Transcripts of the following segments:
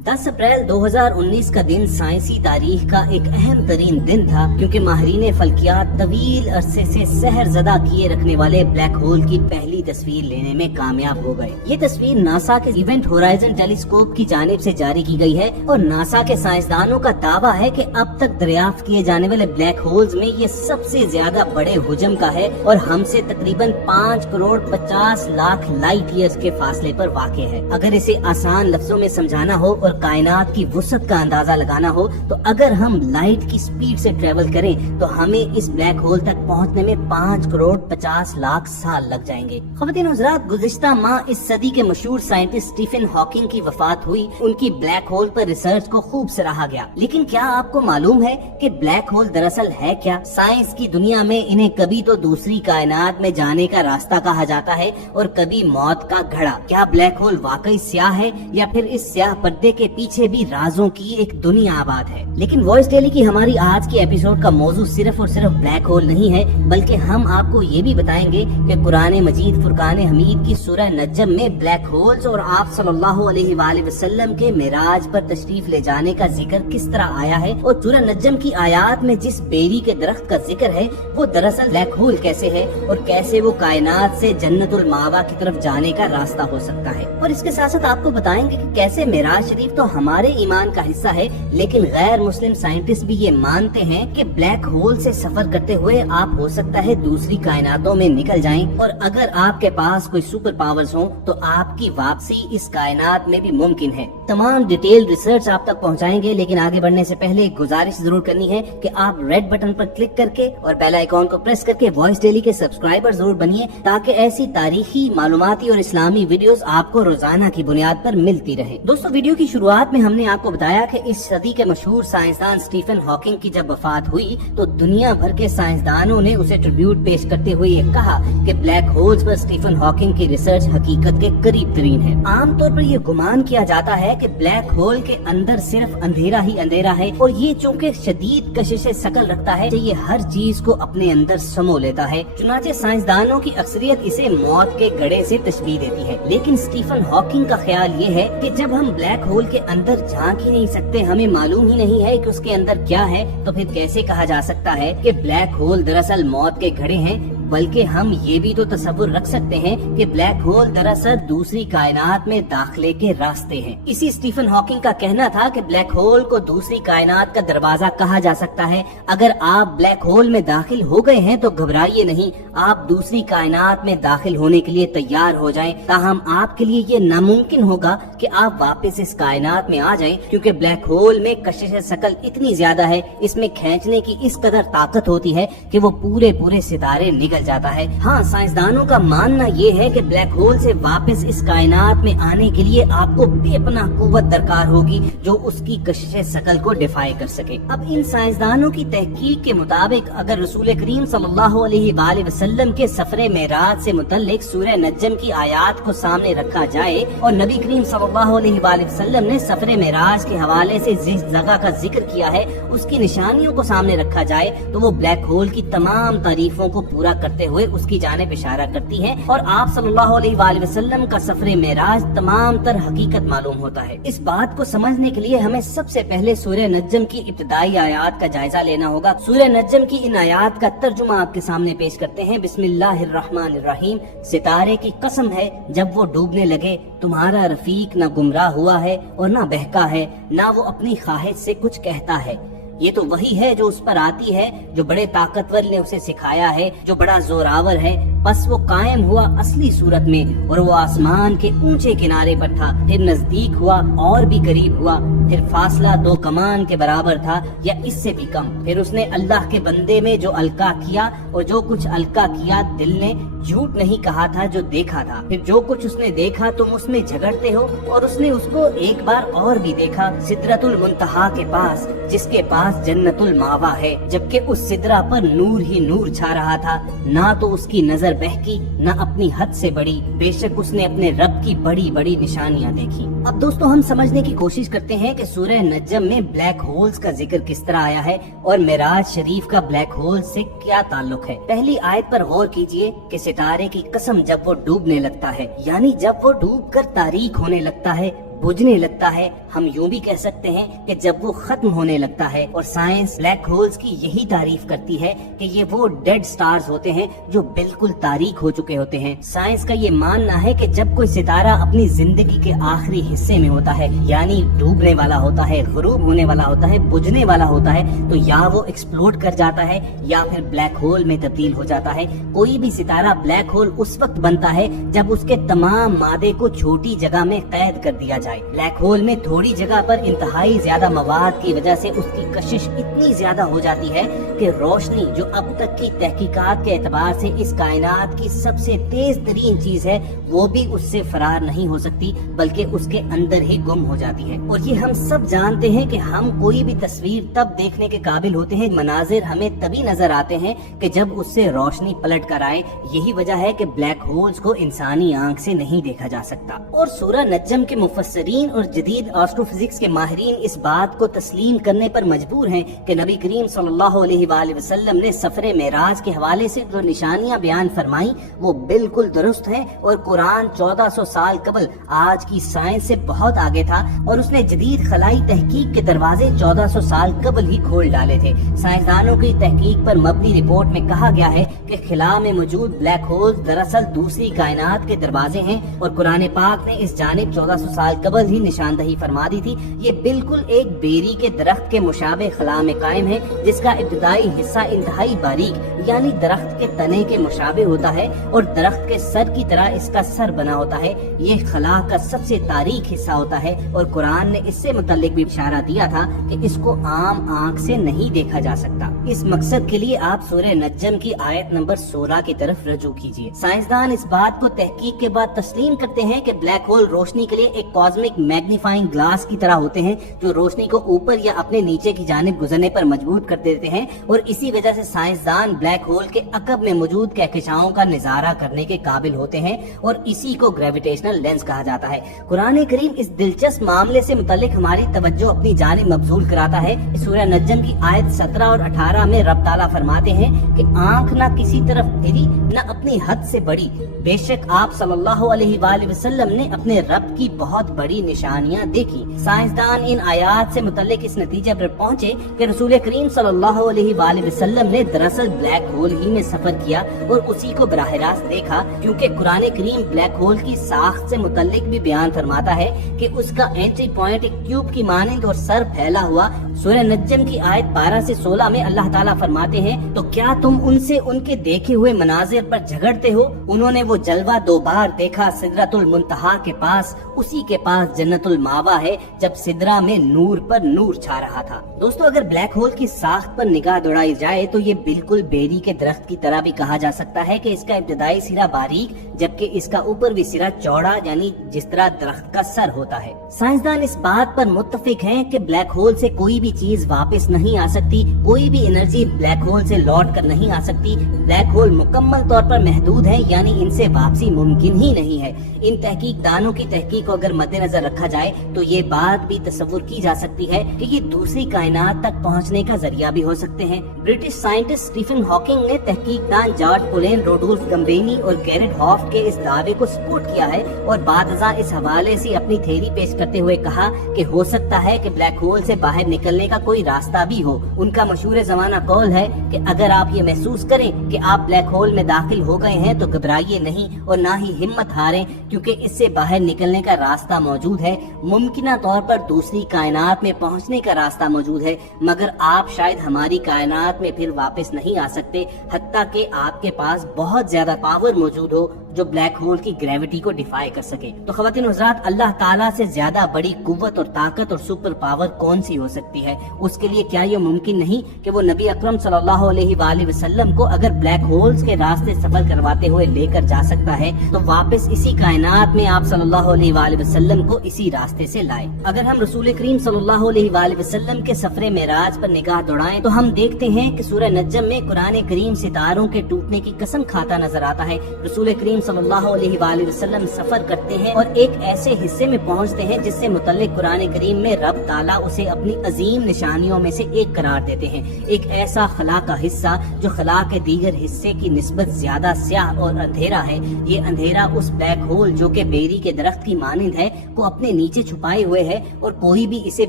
10 अप्रैल 2019 का दिन साइंसी तारीख का एक अहम तरीन दिन था, क्योंकि माहिरीन फल्कियात तवील अरसे से सहरज़दा किए रखने वाले ब्लैक होल की पहली तस्वीर लेने में कामयाब हो गए। ये तस्वीर नासा के इवेंट होराइजन टेलीस्कोप की जानिब से जारी की गई है और नासा के साइंसदानों का दावा है कि अब तक दरियाफ्त किए जाने वाले ब्लैक होल्स में ये सबसे ज्यादा बड़े हुजम का है और हमसे तकरीबन 5 करोड़ 50 लाख लाइट ईयर्स के फासले पर वाक़ है। अगर इसे आसान लफ्जों में समझाना हो और कायनात की वुसअत का अंदाजा लगाना हो तो अगर हम लाइट की स्पीड से ट्रेवल करें तो हमें इस ब्लैक होल तक पहुंचने में 5 करोड़ 50 लाख साल लग जाएंगे। ख़वातीन हज़रात, गुज़िश्ता माह इस सदी के मशहूर साइंटिस्ट स्टीफन हॉकिंग की वफात हुई। उनकी ब्लैक होल पर रिसर्च को खूब सराहा गया, लेकिन क्या आपको मालूम है कि ब्लैक होल दरअसल है क्या? साइंस की दुनिया में इन्हें कभी तो दूसरी कायनात में जाने का रास्ता कहा जाता है और कभी मौत का घड़ा। क्या ब्लैक होल वाकई स्याह है या फिर इस स्याह पर्दे के पीछे भी राजों की एक दुनिया आबाद है? लेकिन वॉइस डेली की हमारी आज की एपिसोड का मौजू सिर्फ और सिर्फ ब्लैक होल नहीं है, बल्कि हम आपको ये भी बताएंगे कि कुरान मजीद फुरकान हमीद की सूरह नज्म में ब्लैक होल्स और आप सल्लल्लाहु अलैहि वसल्लम के मेराज पर तशरीफ ले जाने का जिक्र किस तरह आया है और सूरह नज्म की आयात में जिस बेरी के दरख्त का जिक्र है वो दरअसल ब्लैक होल कैसे है और कैसे वो कायनात से जन्नतुल मावा की तरफ जाने का रास्ता हो सकता है। और इसके साथ साथ आपको बताएंगे कि कैसे मेराज शरीफ तो हमारे ईमान का हिस्सा है, लेकिन गैर मुस्लिम साइंटिस्ट भी ये मानते हैं कि ब्लैक होल से सफर करते हुए आप हो सकता है दूसरी कायनातों में निकल जाएं और अगर आपके पास कोई सुपर पावर्स हो तो आपकी वापसी इस कायनात में भी मुमकिन है। तमाम डिटेल रिसर्च आप तक पहुंचाएंगे, लेकिन आगे बढ़ने से पहले एक गुजारिश जरूर करनी है कि आप रेड बटन पर क्लिक करके और बेल आइकॉन को प्रेस करके वॉइस डेली के सब्सक्राइबर जरूर बनिए, ताकि ऐसी तारीखी मालूमाती और इस्लामी वीडियोस आपको रोजाना की बुनियाद पर मिलती रहे। दोस्तों, वीडियो की शुरुआत में हमने आपको बताया कि इस सदी के मशहूर साइंसदान स्टीफन हॉकिंग की जब वफात हुई तो दुनिया भर के साइंसदानों ने उसे ट्रिब्यूट पेश करते हुए ये कहा कि ब्लैक होल्स पर स्टीफन हॉकिंग की रिसर्च हकीकत के करीब तरीन है। आमतौर पर यह गुमान किया जाता है कि ब्लैक होल के अंदर सिर्फ अंधेरा ही अंधेरा है और ये चूँकि शदीद कशिश शकल रखता है, ये हर चीज को अपने अंदर समो लेता है। चुनाचे साइंसदानों की अक्सरियत इसे मौत के गड़े से तशबीह देती है, लेकिन स्टीफन हॉकिंग का ख्याल ये है कि जब हम ब्लैक होल के अंदर झांक ही नहीं सकते, हमें मालूम ही नहीं है कि उसके अंदर क्या है, तो फिर कैसे कहा जा सकता है कि ब्लैक होल दरअसल मौत के घड़े हैं? बल्कि हम ये भी तो तसव्वुर रख सकते हैं कि ब्लैक होल दरअसल दूसरी कायनात में दाखिले के रास्ते हैं। इसी स्टीफन हॉकिंग का कहना था कि ब्लैक होल को दूसरी कायनात का दरवाजा कहा जा सकता है। अगर आप ब्लैक होल में दाखिल हो गए हैं तो घबराइए नहीं, आप दूसरी कायनात में दाखिल होने के लिए तैयार हो जाएं। ताहम आपके लिए ये नामुमकिन होगा कि आप वापस इस कायनात में आ जाएं, क्योंकि ब्लैक होल में कशिश शकल इतनी ज्यादा है, इसमें खींचने की इस कदर ताकत होती है कि वो पूरे पूरे सितारे निगल जाता है। हाँ, साइंसदानों का मानना ये है कि ब्लैक होल से वापस इस कायनात में आने के लिए आपको बेपनाह कुव्वत दरकार होगी जो उसकी कशिश शकल को डिफाई कर सके। अब इन साइंसदानों की तहकीक के मुताबिक अगर रसूल करीम सल्लल्लाहु अलैहि वसल्लम के सफरे मेराज से मुतल्लिक सूरह नज्म की आयात को सामने रखा जाए और नबी करीम सल्लल्लाहु अलैहि वसल्लम ने सफरे मेराज के हवाले से जिस जगह का जिक्र किया है उसकी निशानियों को सामने रखा जाए तो वो ब्लैक होल की तमाम तारीफों को पूरा करते हुए उसकी जानिब इशारा करती है और आप सल्लल्लाहु अलैहि वसल्लम का सफरे मेराज तमाम तर हकीकत मालूम होता है। इस बात को समझने के लिए हमें सबसे पहले सूरह नज्म की इब्तिदाई आयात का जायजा लेना होगा। सूरह नज्म की इन आयात का तर्जुमा आपके सामने पेश करते हैं। बिस्मिल्लाहिर्रहमानिर्रहीम। सितारे की कसम है जब वो डूबने लगे, तुम्हारा रफीक न गुमराह हुआ है और न बहका है, न वो अपनी ख्वाहिश से कुछ कहता है। ये तो वही है जो उस पर आती है, जो बड़े ताकतवर ने उसे सिखाया है, जो बड़ा जोरावर है। बस वो कायम हुआ असली सूरत में और वो आसमान के ऊंचे किनारे पर था, फिर नजदीक हुआ और भी करीब हुआ, फिर फासला 2 कमान के बराबर था या इससे भी कम। फिर उसने अल्लाह के बंदे में जो अलका किया और जो कुछ अलका किया दिल ने झूठ नहीं कहा था जो देखा था। फिर जो कुछ उसने देखा तुम उसमें झगड़ते हो और उसने उसको एक बार और भी देखा, सिदरतुल मुंतहा के पास, जिसके पास जन्नतुल मावा है, जबकि उस सिदरा पर नूर ही नूर छा रहा था। ना तो उसकी नजर बहकी न अपनी हद से बड़ी, बेशक उसने अपने रब की बड़ी बड़ी निशानियां देखी। अब दोस्तों, हम समझने की कोशिश करते हैं कि सूरह नज्म में ब्लैक होल्स का जिक्र किस तरह आया है और मेराज शरीफ का ब्लैक होल से क्या ताल्लुक है। पहली आयत पर गौर कीजिए कि सितारे की कसम जब वो डूबने लगता है, यानी जब वो डूब कर तारीक होने लगता है, बुझने लगता है, हम यूं भी कह सकते हैं कि जब वो खत्म होने लगता है। और साइंस ब्लैक होल्स की यही तारीफ करती है कि ये वो डेड स्टार्स होते हैं जो बिल्कुल तारीक हो चुके होते हैं। साइंस का ये मानना है कि जब कोई सितारा अपनी जिंदगी के आखिरी हिस्से में होता है, यानी डूबने वाला होता है, गुरूब होने वाला होता है, बुझने वाला होता है, तो या वो एक्सप्लोड कर जाता है या फिर ब्लैक होल में तब्दील हो जाता है। कोई भी सितारा ब्लैक होल उस वक्त बनता है जब उसके तमाम मादे को छोटी जगह में कैद कर दिया जाए। ब्लैक होल में थोड़ी जगह पर इंतहाई ज्यादा मवाद की वजह से उसकी कशिश इतनी ज्यादा हो जाती है कि रोशनी, जो अब तक की तहकीकात के एतबार से इस कायनात की सबसे तेज तरीन चीज है, वो भी उससे फरार नहीं हो सकती बल्कि उसके अंदर ही गुम हो जाती है। और ये हम सब जानते हैं कि हम कोई भी तस्वीर तब देखने के काबिल होते हैं, मनाजिर हमें तभी नजर आते हैं कि जब उससे रोशनी पलट कर आए। यही वजह है कि ब्लैक होल्स को इंसानी आंख से नहीं देखा जा सकता। और सूरह नज्म के मुफस्सरीन और जदीद एस्ट्रोफिजिक्स के माहिरीन इस बात को तस्लीम करने पर मजबूर हैं कि नबी करीम सल्लल्लाहु अलैहि वसल्लम ने सफरे मेराज के हवाले से जो निशानियां बयान फरमाई वो बिल्कुल दुरुस्त हैं। और कुरान 1400 साल कबल आज की साइंस से बहुत आगे था और उसने जदीद खलाई तहकीक के दरवाजे 1400 साल कबल ही खोल डाले थे। साइंसदानों की तहकीक पर मबनी रिपोर्ट में कहा गया है कि खिला में मौजूद ब्लैक होल्स दरअसल दूसरी कायनात के दरवाजे हैं और कुरान पाक ने इस जानिब 1400 साल कबल ही निशानदही फरमा दी थी। ये बिल्कुल एक बेरी के दरख्त के मुशाबे खला में कायम है, जिसका इब्तदाई हिस्सा इंतहाई बारीक यानी दरख्त के तने के मुशाबे होता है और दरख्त के सर की तरह इसका सर बना होता है। ये खला का सबसे तारीक हिस्सा होता है और कुरान ने इससे मुतल्लिक भी इशारा दिया था कि इसको आम आंख से नहीं देखा जा सकता। इस मकसद के लिए आप सूरह नज्म की आयत नंबर 16 की तरफ रजू कीजिए। साइंसदान इस बात को तहकीक के बाद तस्लीम करते हैं कि ब्लैक होल रोशनी के लिए एक कॉस्मिक मैग्नीफाइंग ग्लास की तरह होते हैं जो रोशनी को ऊपर या अपने नीचे की जानिब गुजरने पर मजबूर कर देते हैं। और इसी वजह से साइंसदान ब्लैक होल के अकब में मौजूद कहकशाओं का नजारा करने के काबिल होते हैं और इसी को ग्रेविटेशनल लेंस कहा जाता है। कुरान करीम इस दिलचस्प मामले से मुतालिक हमारी तवज्जो अपनी जानिब मबजूल कराता है। सूरह नज्म की आयत 17 और 18 में रब ताला फरमाते हैं कि आंख न किसी तरफ फिरी न अपनी हद से बड़ी, बेशक आप सल्लल्लाहु अलैहि वसल्लम ने अपने रब की बहुत बड़ी निशानियां देखी। साइंसदान इन आयात से मुतल्लिक इस नतीजे पर पहुंचे कि रसूल करीम सल्लल्लाहु अलैहि वसल्लम ने दरअसल ब्लैक होल ही में सफर किया और उसी को बराह रास्त देखा, क्योंकि कुरान करीम ब्लैक होल की साख्त से मुतल्लिक भी बयान फरमाता है कि उसका एंट्री पॉइंट एक ट्यूब की मानिंद और सर फैला हुआ। सूरह नज्म की आयत 12 से 16 में अल्लाह ताला फरमाते हैं, तो क्या तुम उनसे उनके देखे हुए मनाजिर पर झगड़ते हो? उन्होंने वो जलवा 2 बार देखा सिदरतुल मुंतहा के पास, उसी के पास जन्नतुल मावा है जब सिदरा में नूर पर नूर छा रहा था। दोस्तों, अगर ब्लैक होल की साख्त पर निगाह दौड़ाई जाए तो ये बिल्कुल बेरी के दरख्त की तरह भी कहा जा सकता है कि इसका इब्तदाई सिरा बारीक जबकि इसका ऊपर भी सिरा चौड़ा यानी जिस तरह दरख्त का सर होता है। साइंसदान इस बात पर मुत्तफिक हैं कि ब्लैक होल से कोई भी चीज वापस नहीं आ सकती, कोई भी एनर्जी ब्लैक होल से लौट कर नहीं आ सकती। ब्लैक होल मुकम्मल तौर पर महदूद है यानी इनसे वापसी मुमकिन ही नहीं है। इन तहकीकदानों की तहकीक को अगर मद्देनजर रखा जाए तो ये बात भी तस्वुर की जा सकती है कि ये दूसरी कायनात तक पहुंचने का जरिया भी हो सकते हैं। ब्रिटिश साइंटिस्ट स्टीफन हॉकिंग ने तहकीकदान जॉर्ज पुलेन, रोडोल्फ गम्बेनी और गैरेट हॉफ्ट के इस दावे को सपोर्ट किया है और बादशाह इस हवाले से अपनी थ्योरी पेश करते हुए कहा कि हो सकता है कि ब्लैक होल से बाहर निकलने का कोई रास्ता भी हो। उनका मशहूर जमाना कौल है कि अगर आप ये महसूस करें कि आप ब्लैक होल में दाखिल हो गए हैं तो घबराइए नहीं और ना ही हिम्मत हारें, क्योंकि इससे बाहर निकलने का रास्ता मौजूद है। मुमकिना तौर पर दूसरी कायनात में पहुंचने का रास्ता मौजूद है, मगर आप शायद हमारी कायनात में फिर वापस नहीं आ सकते, हत्ता कि आपके पास बहुत ज्यादा पावर मौजूद हो जो ब्लैक होल की ग्रेविटी को डिफाई कर सके। तो ख़वातीन हज़रात, अल्लाह ताला से ज्यादा बड़ी कुव्वत और ताकत और सुपर पावर कौन सी हो सकती है? उसके लिए क्या ये मुमकिन नहीं कि वो नबी अकरम सल्लल्लाहु अलैहि वसल्लम को अगर ब्लैक होल्स के रास्ते सफर करवाते हुए लेकर जा सकता है तो वापस इसी कायनात में आप सल्लल्लाहु अलैहि वसल्लम को इसी रास्ते से लाए। अगर हम रसूल करीम सल्लल्लाहु अलैहि वसल्लम के सफरे मेराज पर निगाह दौड़ाएं तो हम देखते हैं कि सूरह नज्म में कुरान करीम सितारों के टूटने की कसम खाता नजर आता है। रसूल करीम اکرم صلی اللہ علیہ وآلہ وسلم سفر کرتے ہیں اور ایک ایسے حصے میں پہنچتے ہیں جس سے متعلق قرآن کریم میں رب تعالیٰ اسے اپنی عظیم نشانیوں میں سے ایک قرار دیتے ہیں، ایک ایسا خلا کا حصہ جو خلا کے دیگر حصے کی نسبت زیادہ سیاہ اور اندھیرا ہے۔ یہ اندھیرا اس بلیک ہول جو کہ بیری کے درخت کی مانند ہے کو اپنے نیچے چھپائے ہوئے ہے اور کوئی بھی اسے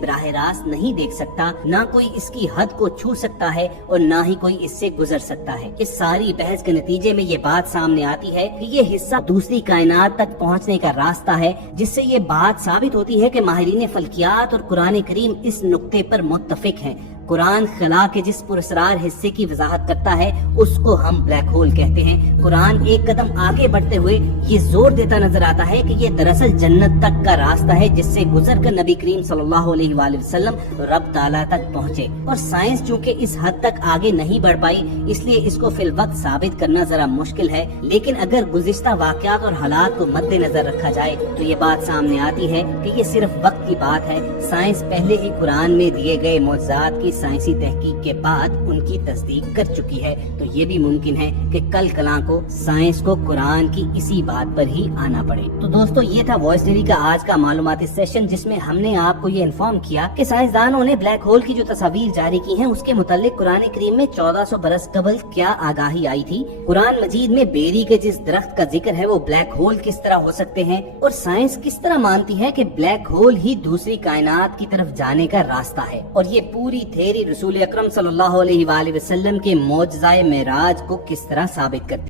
براہ راست نہیں دیکھ سکتا، نہ کوئی اس کی حد کو چھو سکتا ہے اور نہ ہی کوئی اس سے گزر سکتا ہے۔ اس ساری بحث کے نتیجے میں یہ بات سامنے آتی ہے کہ یہ حصہ دوسری کائنات تک پہنچنے کا راستہ ہے، جس سے یہ بات ثابت ہوتی ہے کہ ماہرین فلکیات اور قرآن کریم اس نقطے پر متفق ہیں۔ قرآن خلا کے جس پراسرار حصے کی وضاحت کرتا ہے اس کو ہم بلیک ہول کہتے ہیں۔ قرآن ایک قدم آگے بڑھتے ہوئے یہ زور دیتا نظر آتا ہے کہ یہ دراصل جنت تک کا راستہ ہے جس سے گزر کر نبی کریم صلی اللہ علیہ وآلہ وسلم رب تعالیٰ تک پہنچے، اور سائنس چونکہ اس حد تک آگے نہیں بڑھ پائی اس لیے اس کو فی الوقت ثابت کرنا ذرا مشکل ہے، لیکن اگر گزشتہ واقعات اور حالات کو مد نظر رکھا جائے تو یہ بات سامنے آتی ہے کہ یہ صرف وقت کی بات ہے۔ سائنس پہلے ہی قرآن میں دیے گئے معجزات کی سائنسی تحقیق کے بعد ان کی تصدیق کر چکی ہے، تو یہ بھی ممکن ہے کہ کل کلاں کو سائنس کو قرآن کی اسی بات پر ہی آنا پڑے۔ تو دوستو یہ تھا وائس ڈیری کا آج کا معلوماتی سیشن، جس میں ہم نے آپ کو یہ انفارم کیا کہ سائنسدانوں نے بلیک ہول کی جو تصاویر جاری کی ہیں اس کے متعلق قرآن کریم میں 1400 برس قبل کیا آگاہی آئی تھی، قرآن مجید میں بیری کے جس درخت کا ذکر ہے وہ بلیک ہول کس طرح ہو سکتے ہیں، اور سائنس کس طرح مانتی ہے کہ بلیک ہول ہی دوسری کائنات کی طرف جانے کا راستہ ہے، اور یہ پوری تھیری رسول اکرم صلی اللہ علیہ وآلہ وسلم کے معجزہ معراج کو کس طرح ثابت کرتی